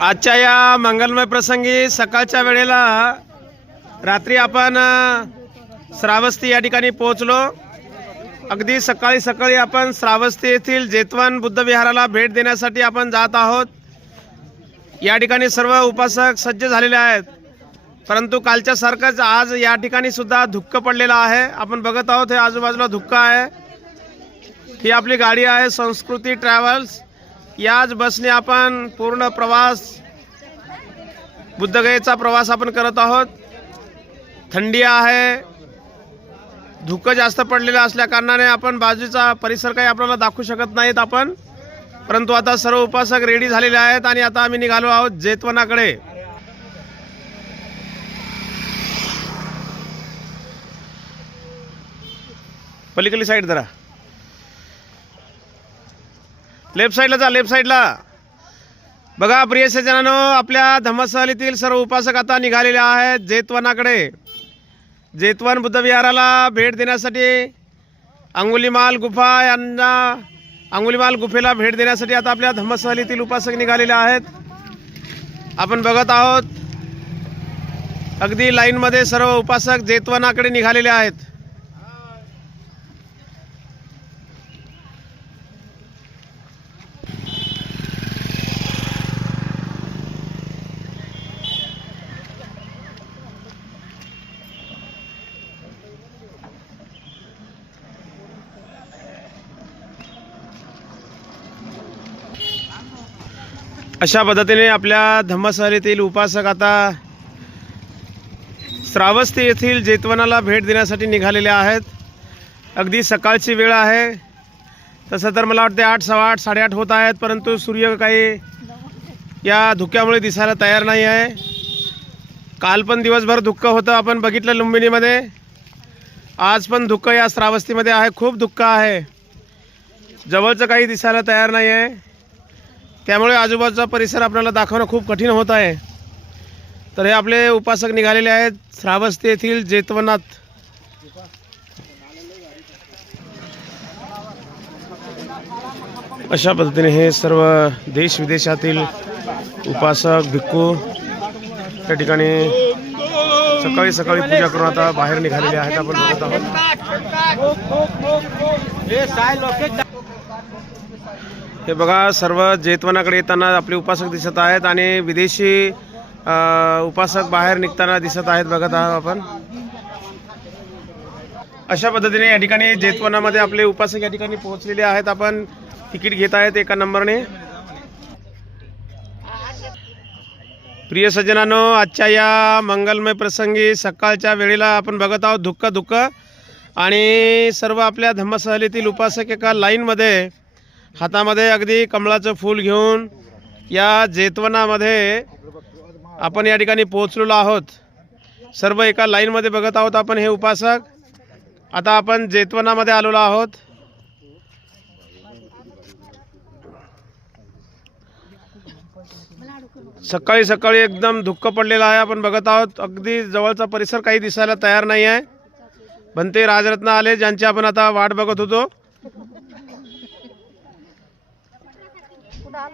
आजच्या या मंगलमय प्रसंगी सकाळच्या वेळेला रात्री आपण श्रावस्ती या ठिकाणी पोहोचलो. अगदी सकाळी सकाळी आपण श्रावस्ती येथील जेतवन बुद्ध विहाराला भेट देण्यासाठी आपण जात आहोत. या ठिकाणी सर्व उपासक सज्ज झालेले आहेत. परंतु कालच्यासारखंच आज या ठिकाणी सुद्धा धुक्क पडलेलं आहे. आपण बघत आहोत हे आजूबाजूला धुक्क आहे. ही आपली गाडी आहे संस्कृती ट्रॅव्हल्स. याच बसने आपण पूर्ण प्रवास बुद्धगयेचा प्रवास आपण करत आहोत. थंडी आहे धुकं जास्त पडलेलं असल्या कारणाने आपण बाजूचा परिसर काही आपल्याला दाखवू शकत नाहीत आपण. परंतु आता सर्व उपासक रेडी झालेले आहेत आणि आता आम्ही निघालो आहोत जेतवनाकडे. पलीकडली साईड जरा. लेफ्ट साईडला जा लेफ्ट साईडला. बघा प्रिय सज्जनानो आपल्या धम्मस्थलीतील सर्व उपासक आता निघालेले आहेत. जेतवनाकडे. जेतवन बुद्ध विहाराला भेट देण्यासाठी अंगुलीमाल गुफा यांना अंगुलीमाल गुफेला भेट देण्यासाठी आता आपल्या धम्मस्थलीतील उपासक निघालेले आहेत. आपण बघत आहोत अगदी लाईनमध्ये सर्व उपासक जेतवनाकडे निघालेले आहेत. अशा पद्धतीने आपल्या धम्मसहलीतील उपासक आता श्रावस्ती येथील जेतवनाला भेट देण्यासाठी निघालेले आहेत. अगदी सकाळची वेळ आहे. तसं तर मला वाटते आठ सव्वा आठ साडेआठ होत आहेत परंतु सूर्य काही या धुक्यामुळे दिसायला तयार नाही आहे. काल पण दिवसभर धुक्क होतं. आपण बघितलं लुंबिनीमध्ये आज पण धुक्क या श्रावस्तीमध्ये आहे. खूप दुःख आहे. जवळचं काही दिसायला तयार नाही आहे. त्यामुळे आजूबाजूचा परिसर आपल्याला दाखवणं खूप कठीण होत आहे. तर हे आपले उपासक निघालेले आहेत. श्रावस्ती येथील जेतवनाथ. अशा पद्धतीने हे सर्व देश विदेशातील उपासक भिक्खू त्या ठिकाणी सकाळी सकाळी पूजा करून आता बाहेर निघालेले आहेत. आपण बघत आहोत. हे बघा सर्व जेतवनाकडे येताना आपले उपासक दिसत आहेत आणि विदेशी उपासक बाहेर निघताना दिसत आहेत. बघत आहोत आपण. अशा पद्धतीने या ठिकाणी जेतवनामध्ये आपले उपासक या ठिकाणी पोहोचलेले आहेत. आपण तिकीट घेत आहेत एका नंबरने. प्रिय सज्जनानो आजच्या या मंगलमय प्रसंगी सकाळच्या वेळेला आपण बघत आहोत धुक्क धुक्क आणि सर्व आपल्या धम्मसहलीतील उपासक एका लाईनमध्ये हातामध्ये अगदी कमळाचं फूल घेऊन या जेतवनामध्ये आपण या ठिकाणी पोहोचलेलो आहोत. सर्व एका लाईनमध्ये बघत आहोत आपण हे उपासक. आता आपण जेतवनामध्ये आलेलो आहोत. सकाळी सकाळी एकदम धुक्क पडलेलं आहे आपण बघत आहोत. अगदी जवळचा परिसर काही दिसायला तयार नाही आहे बनते राजरत्न आले ज्यांची आपण आता वाट बघत होतो.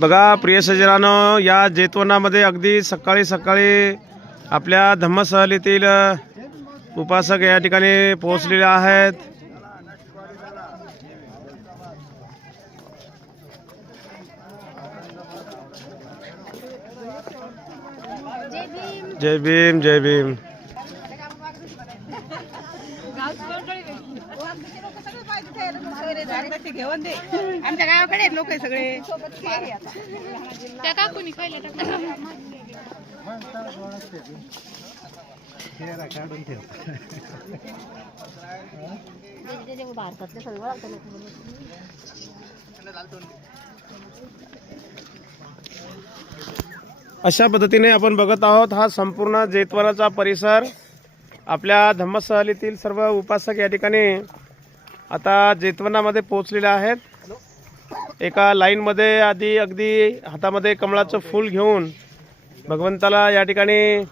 बघा प्रिय सजनानो या जैतवनामध्ये अगदी सकाळी सकाळी आपल्या धम्मसहलीतील उपासक या ठिकाणी पोहोचलेले आहेत. जय भीम जय भीम. आमच्या गावाकडे लोक सगळे. त्या काकूनी खायला काढून ठेव. भारतातले सगळे अशा पद्धतीने आपण बघत आहोत हा संपूर्ण जैतवनाचा परिसर. आपल्या धम्मसहलीतील सर्व उपासक या ठिकाणी आता जैतवनामध्ये पोहोचलेले आहेत. एका लाईनमध्ये आधी अगदी हातामध्ये कमळाचं फूल घेऊन भगवंताला या ठिकाणी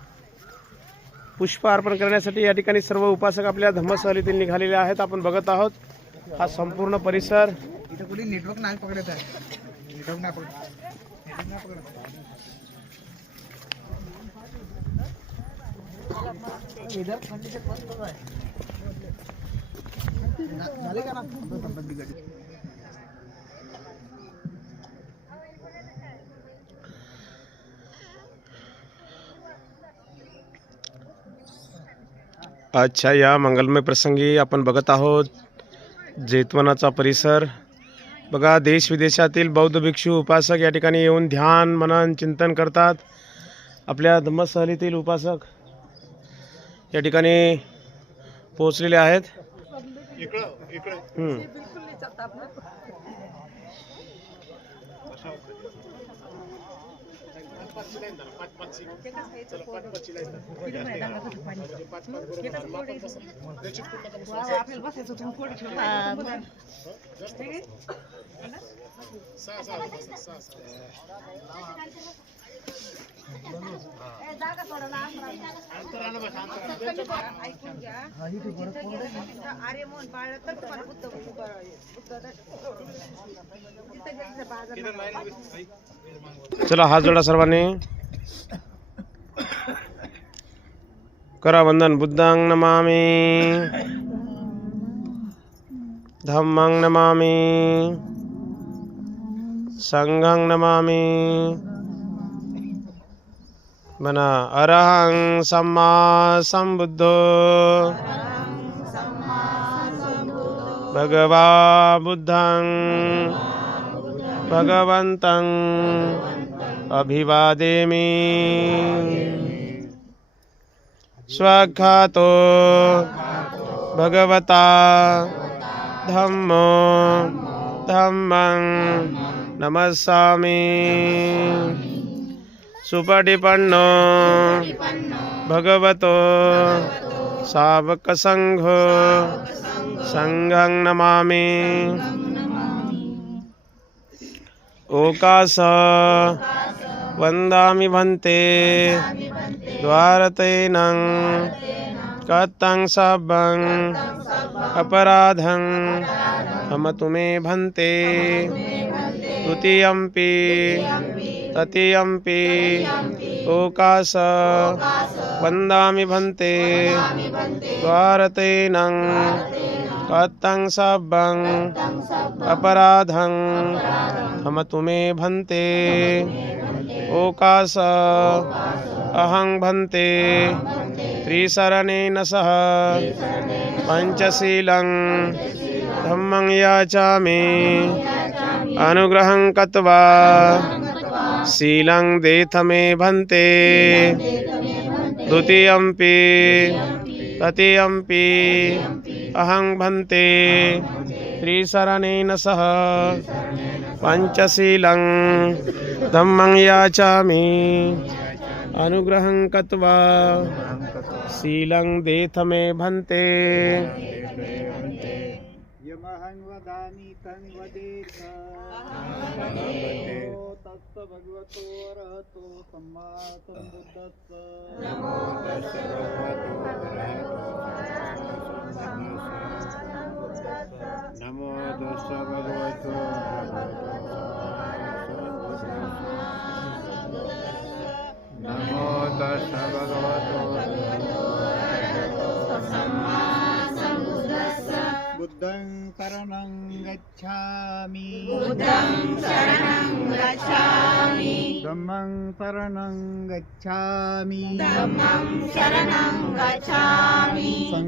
पुष्प अर्पण करण्यासाठी या ठिकाणी सर्व उपासक आपल्या धम्मसहलीतील निघालेले आहेत. आपण बघत आहोत. हा संपूर्ण परिसर. नेटवर्क नाही पकडत आहे. झाले का ना अच्छा या मंगलमय प्रसंगी आपण बघत आहोत जेतवनाचा परिसर. बघा देश विदेशातील बौद्ध भिक्षू उपासक या ठिकाणी येऊन ध्यान मनन चिंतन करतात. आपल्या धम्मसहलीतील उपासक या ठिकाणी पोहोचलेले आहेत. इकडं इकडं. बिलकुल नाही चालत आपण आपल्याला बसायचं तुम्ही कोणी हम्म. चला हात जोडा सर्वांनी. करा वंदन. बुद्धांग नमामी. धम्मांग नमामी. संघांग नमामी. म्हणा अरहं सम्मा संबुद्धो भगवा बुद्धं। भगवन्तं। अभिवादेमि। स्वाघातो। भगवता। धम्मो। धम्मं। नमस्सामि। सुपटिपन्नो। भगवतो। सावकसङ्घ। सङ्घं नमामि। ओकास। वन्दामि भन्ते। द्वारतेनं कतं सबं अपराधं। क्षमतु मे भन्ते। द्वितीयम्पि तृतीयम्पि ओकाश वन्दामि भन्ते द्वारतेनं कतं सबं अपराधं क्षमतु मे भन्ते ओकाश अहं भन्ते त्रिशरणेन सह पञ्चशीलं धम्मं याचामि अनुग्रहं कृत्वा शीलं देथमे भन्ते। द्वितीयम्पि तृतीयम्पि अहं भन्ते। त्रिशरणेन सह। पञ्चशीलं धम्मं याचामि। अनुग्रहं कृत्वा शीलं देथमे भन्ते। यमहं वदामि तं तस्य भगवतो अरहतो सम्मा नमो नमो तस्य भगवतो नमो धम्मं शरणं गच्छामि। सङ्गं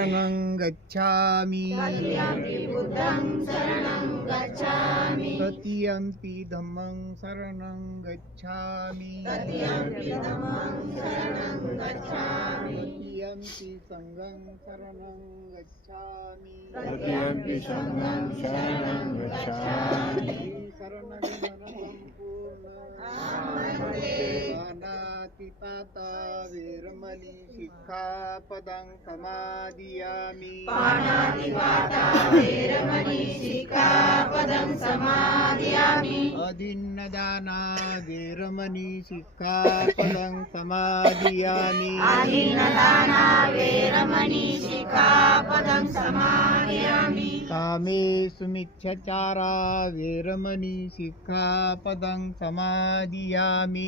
गच्छामि। तृतीयम्पि धम्मं शरणं गच्छामि। तृतीयम्पि सङ्गं शरणं गच्छामि। तृतीयम्पि सङ्गं शरणं गच्छामि। पानातिपाता वेरमणि शिक्षापदं समादियामि अदिन्नदाना वेरमणि शिक्षापदं समादियामि कामे सुमिच्छचारा वेरमणि शिक्षापदं समादियामि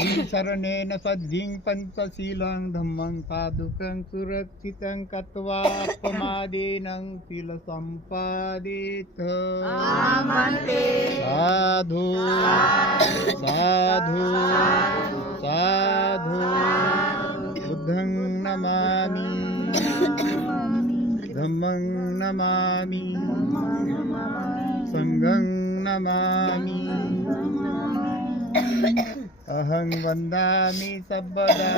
शरणेन सद्धिं पञ्चशीलं धम्मं पादुकं सुरक्षितं कत्वा अपमादेन साधु। साधु। साधु। बुद्धं नमामि। धम्मं नमामि। सङ्गं नमामि। अहं वन्दामि सर्वदा